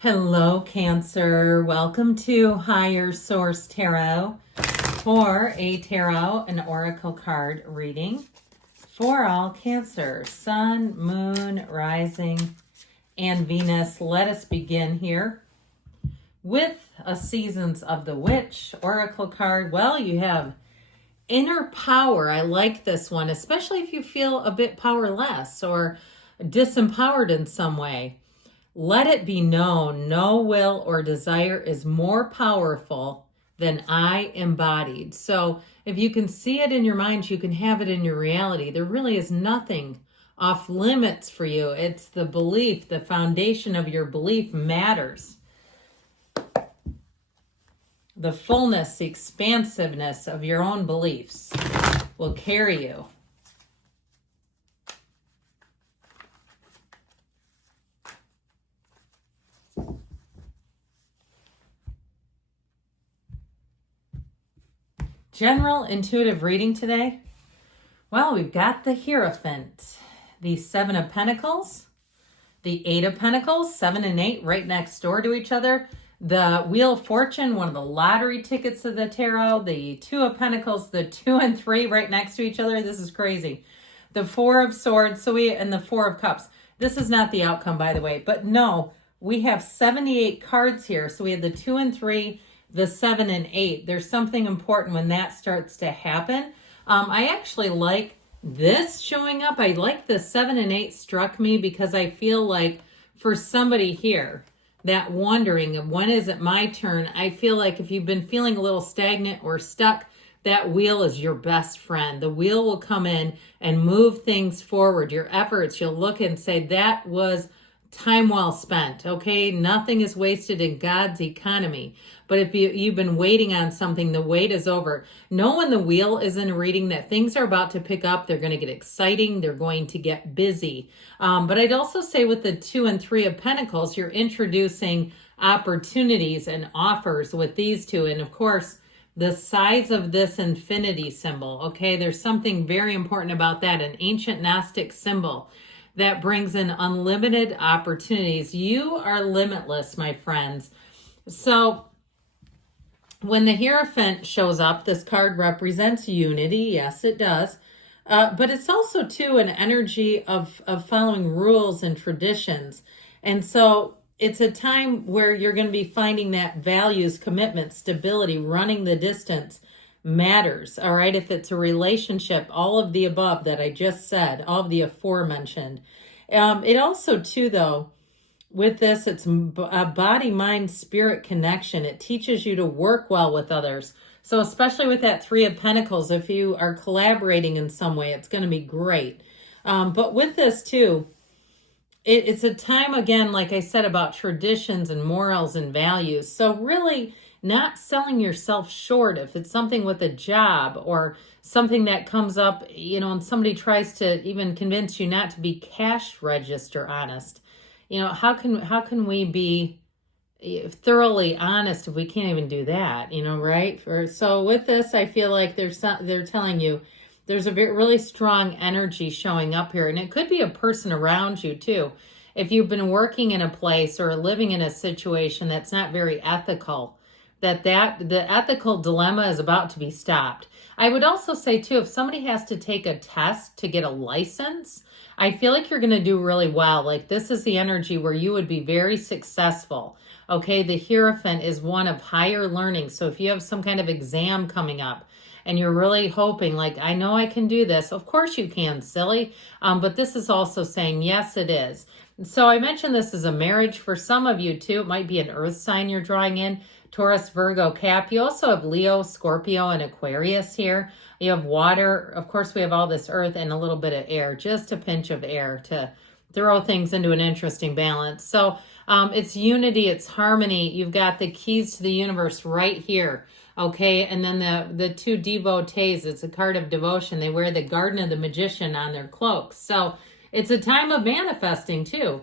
Hello, Cancer. Welcome to Higher Source Tarot for a tarot and oracle card reading for all Cancer, Sun, Moon, Rising, and Venus. Let us begin here with a Seasons of the Witch oracle card. Well, you have inner power. I like this one, especially if you feel a bit powerless or disempowered in some way. Let it be known, no will or desire is more powerful than I embodied. So if you can see it in your mind, you can have it in your reality. There really is nothing off limits for you. It's the belief, the foundation of your belief matters. The fullness, the expansiveness of your own beliefs will carry you. General intuitive reading today. Well, we've got the Hierophant, the Seven of Pentacles, the Eight of Pentacles, 7 and 8 right next door to each other. The Wheel of Fortune, one of the lottery tickets of the tarot, the Two of Pentacles, the 2 and 3 right next to each other. This is crazy. The Four of Swords, and the Four of Cups. This is not the outcome, by the way, but no, we have 78 cards here. So we have the 2 and 3, the 7 and 8. There's something important when that starts to happen. I actually like this showing up. I like the 7 and 8 struck me because I feel like for somebody here that wondering of when is it my turn, I feel like if you've been feeling a little stagnant or stuck, that wheel is your best friend. The wheel will come in and move things forward. Your efforts, you'll look and say, that was time well spent, okay? Nothing is wasted in God's economy. But if you've been waiting on something, the wait is over. Know when the wheel is in a reading that things are about to pick up. They're going to get exciting. They're going to get busy. But I'd also say with the 2 and 3 of Pentacles, you're introducing opportunities and offers with these two. And of course, the size of this infinity symbol, okay? There's something very important about that, an ancient Gnostic symbol that brings in unlimited opportunities. You are limitless, my friends. So when the Hierophant shows up, this card represents unity. Yes, it does. But it's also, too, an energy of following rules and traditions. And so it's a time where you're going to be finding that values, commitment, stability, running the distance matters. All right. If it's a relationship, all of the above that I just said, all of the aforementioned. It also, too, though, with this, it's a body, mind, spirit connection. It teaches you to work well with others. So especially with that 3 of Pentacles, if you are collaborating in some way, it's going to be great. But with this, too, it's a time, again, like I said, about traditions and morals and values. So really not selling yourself short if it's something with a job or something that comes up, and somebody tries to even convince you not to be cash register honest. How can we be thoroughly honest if we can't even do that, right? So with this, I feel like they're telling you there's a really strong energy showing up here. And it could be a person around you too. If you've been working in a place or living in a situation that's not very ethical, the ethical dilemma is about to be stopped. I would also say too, if somebody has to take a test to get a license, I feel like you're going to do really well. Like this is the energy where you would be very successful. Okay, the Hierophant is one of higher learning. So if you have some kind of exam coming up and you're really hoping, like, I know I can do this. Of course you can, silly. But this is also saying, yes, it is. So I mentioned this as a marriage for some of you too. It might be an earth sign you're drawing in. Taurus, Virgo, Cap. You also have Leo, Scorpio, and Aquarius here. You have water. Of course, we have all this earth and a little bit of air, just a pinch of air to throw things into an interesting balance. So it's unity, it's harmony. You've got the keys to the universe right here. Okay, and then the 2 devotees, it's a card of devotion. They wear the Garden of the Magician on their cloaks. So it's a time of manifesting too.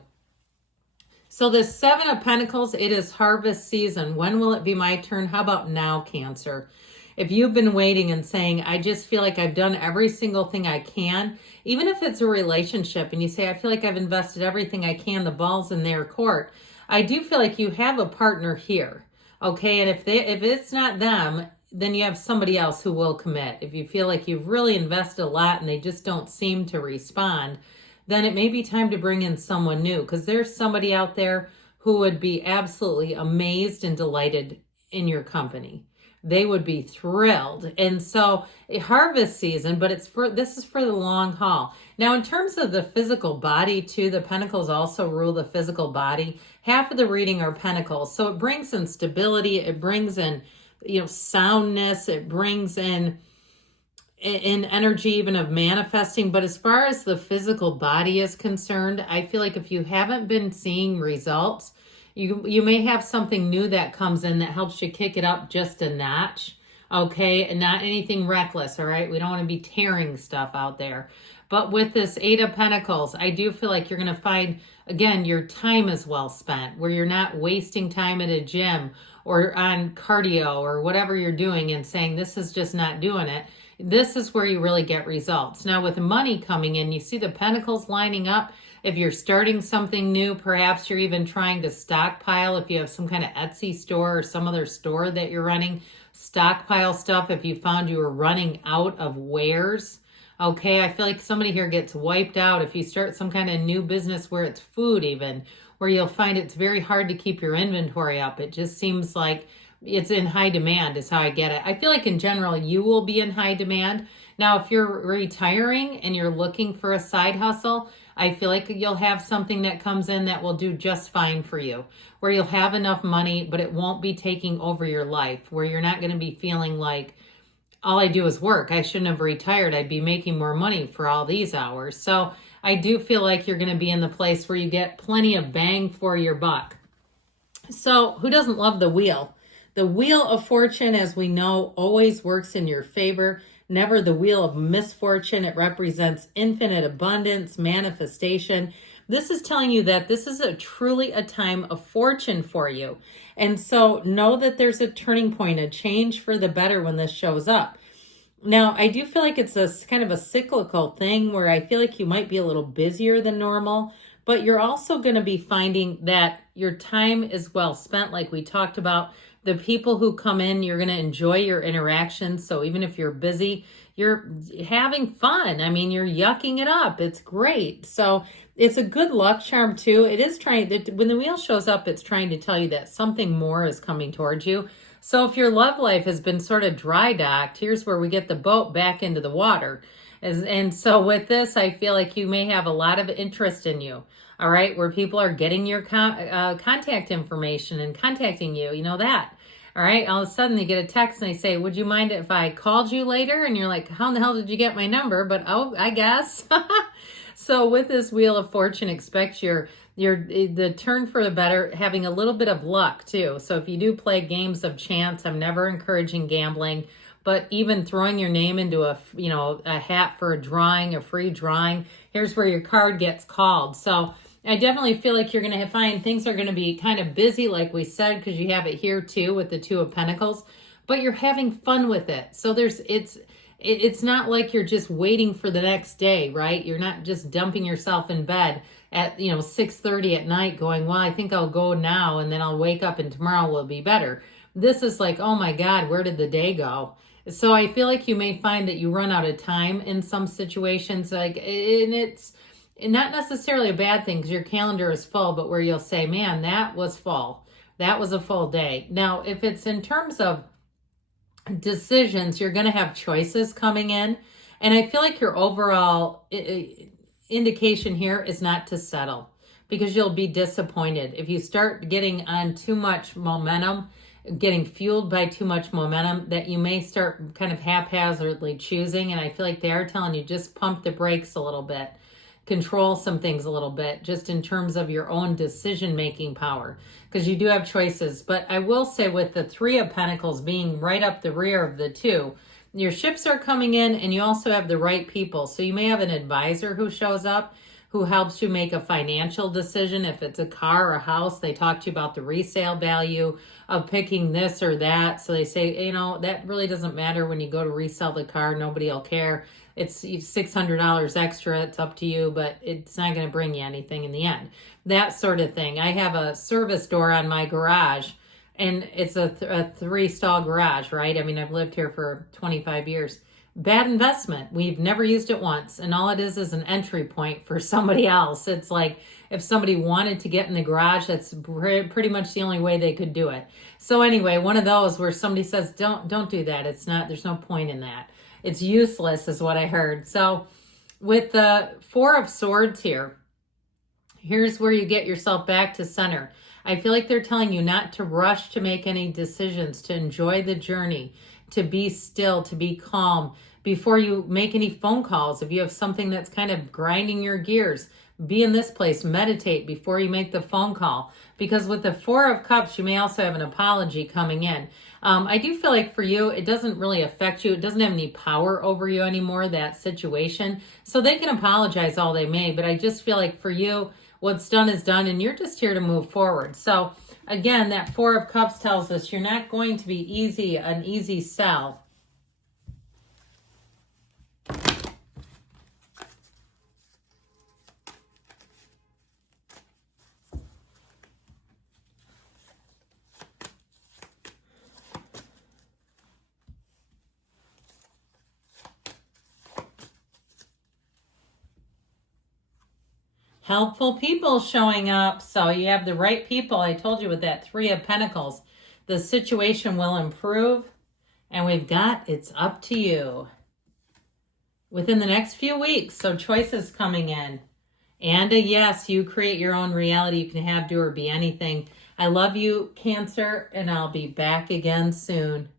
So the 7 of Pentacles, it is harvest season. When will it be my turn? How about now, Cancer? If you've been waiting and saying, I just feel like I've done every single thing I can, even if it's a relationship and you say, I feel like I've invested everything I can, the ball's in their court. I do feel like you have a partner here. Okay. And if it's not them, then you have somebody else who will commit. If you feel like you've really invested a lot and they just don't seem to respond, then it may be time to bring in someone new, because there's somebody out there who would be absolutely amazed and delighted in your company. They would be thrilled. And so harvest season, but this is for the long haul. Now, in terms of the physical body too, the pentacles also rule the physical body. Half of the reading are pentacles. So it brings in stability. It brings in, soundness. It brings in energy even of manifesting. But as far as the physical body is concerned, I feel like if you haven't been seeing results, you may have something new that comes in that helps you kick it up just a notch. Okay, and not anything reckless. All right, we don't want to be tearing stuff out there. But with this Eight of Pentacles, I do feel like you're going to find, again, your time is well spent, where you're not wasting time at a gym or on cardio or whatever you're doing and saying, this is just not doing it. This is where you really get results. Now, with money coming in, you see the pentacles lining up. If you're starting something new, perhaps you're even trying to stockpile. If you have some kind of Etsy store or some other store that you're running, stockpile stuff. If you found you were running out of wares, okay, I feel like somebody here gets wiped out. If you start some kind of new business where it's food even, where you'll find it's very hard to keep your inventory up. It just seems like it's in high demand is how I get it. I feel like in general, you will be in high demand. Now, if you're retiring and you're looking for a side hustle, I feel like you'll have something that comes in that will do just fine for you, where you'll have enough money, but it won't be taking over your life, where you're not going to be feeling like, all I do is work. I shouldn't have retired. I'd be making more money for all these hours. So I do feel like you're going to be in the place where you get plenty of bang for your buck. So who doesn't love the wheel? The Wheel of Fortune, as we know, always works in your favor. Never the wheel of misfortune. It represents infinite abundance, manifestation. This is telling you that this is truly a time of fortune for you. And so know that there's a turning point, a change for the better when this shows up. Now, I do feel like it's a kind of a cyclical thing where I feel like you might be a little busier than normal, but you're also going to be finding that your time is well spent, like we talked about. The people who come in, you're going to enjoy your interactions. So even if you're busy, you're having fun. I mean, you're yucking it up. It's great. So it's a good luck charm too. It is trying, when the wheel shows up, it's trying to tell you that something more is coming towards you. So if your love life has been sort of dry docked, here's where we get the boat back into the water. And so with this, I feel like you may have a lot of interest in you. All right, where people are getting your contact information and contacting you, that. All right, all of a sudden they get a text and they say, would you mind if I called you later? And you're like, how in the hell did you get my number? But I guess. So with this Wheel of Fortune, expect the turn for the better, having a little bit of luck too. So if you do play games of chance, I'm never encouraging gambling, but even throwing your name into a hat for a drawing, a free drawing, here's where your card gets called. So I definitely feel like you're going to find things are going to be kind of busy, like we said, because you have it here too with the Two of Pentacles, but you're having fun with it. So it's not like you're just waiting for the next day, right? You're not just dumping yourself in bed at 6:30 at night going, well, I think I'll go now and then I'll wake up and tomorrow will be better. This is like, oh my God, where did the day go? So I feel like you may find that you run out of time in some situations, and it's not necessarily a bad thing because your calendar is full, but where you'll say, man, that was full. That was a full day. Now, if it's in terms of decisions, you're going to have choices coming in. And I feel like your overall indication here is not to settle, because you'll be disappointed. If you start getting on too much momentum, getting fueled by too much momentum, that you may start kind of haphazardly choosing. And I feel like they are telling you, just pump the brakes a little bit. Control some things a little bit, just in terms of your own decision-making power, because you do have choices. But I will say, with the Three of Pentacles being right up the rear of the two, your ships are coming in and you also have the right people. So you may have an advisor who shows up who helps you make a financial decision. If it's a car or a house, they talk to you about the resale value of picking this or that. So they say, that really doesn't matter when you go to resell the car. Nobody will care. it's $600 extra. It's up to you, but it's not going to bring you anything in the end. That sort of thing. I have a service door on my garage, and it's a 3-stall garage, right? I mean, I've lived here for 25 years. Bad investment. We've never used it once, and all it is an entry point for somebody else. It's like if somebody wanted to get in the garage, that's pretty much the only way they could do it. So anyway, one of those where somebody says, don't do that. It's not, there's no point in that. It's useless is what I heard. So with the 4 of Swords here, here's where you get yourself back to center. I feel like they're telling you not to rush to make any decisions, to enjoy the journey, to be still, to be calm before you make any phone calls. If you have something that's kind of grinding your gears, be in this place, meditate before you make the phone call. Because with the 4 of Cups, you may also have an apology coming in. I do feel like for you, it doesn't really affect you. It doesn't have any power over you anymore, that situation. So they can apologize all they may, but I just feel like for you, what's done is done, and you're just here to move forward. So again, that 4 of Cups tells us you're not going to be an easy sell. Helpful people showing up. So you have the right people. I told you with that 3 of Pentacles, the situation will improve. And we've got, it's up to you within the next few weeks. So choices coming in. And a yes, you create your own reality. You can have, do, or be anything. I love you, Cancer, and I'll be back again soon.